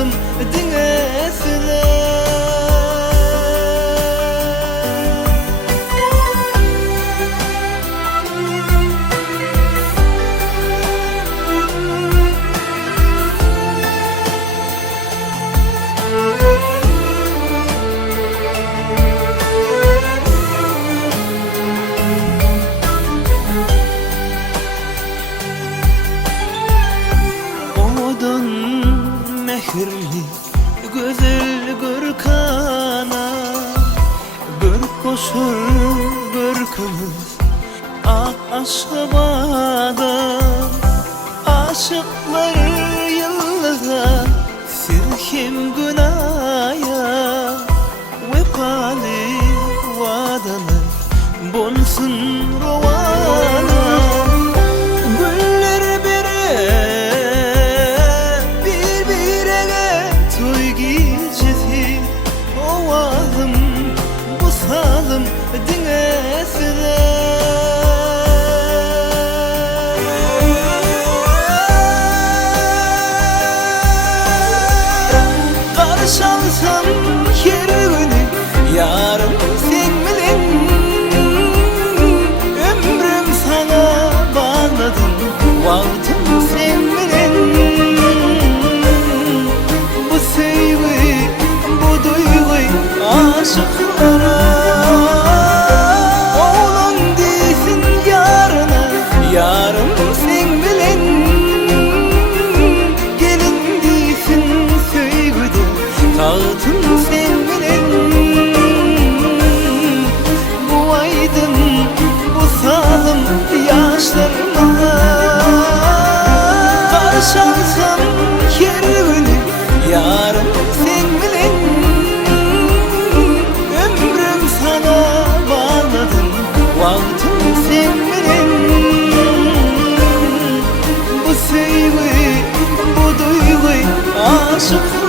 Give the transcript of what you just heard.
zalim diňesine. Mehirli güzel görkana bir koşur görkümüz aşkımada aşıklar yıllıza silkim günaya vefali vadalar bulsun rovana. Zalim diňesine. Karşalsam her günü yarım sen bilen, ömrüm sana bağladım, vaktim sen bilen. Bu sevgi, bu duygu aşıklara tağıtın sen bilen. Bu aydın bu zalim yaşlarıma karşılansam her günü yarım sen bilen. Ömrüm sana bağladım, vaktim sen bilen. Bu sevgi, bu duygu aşık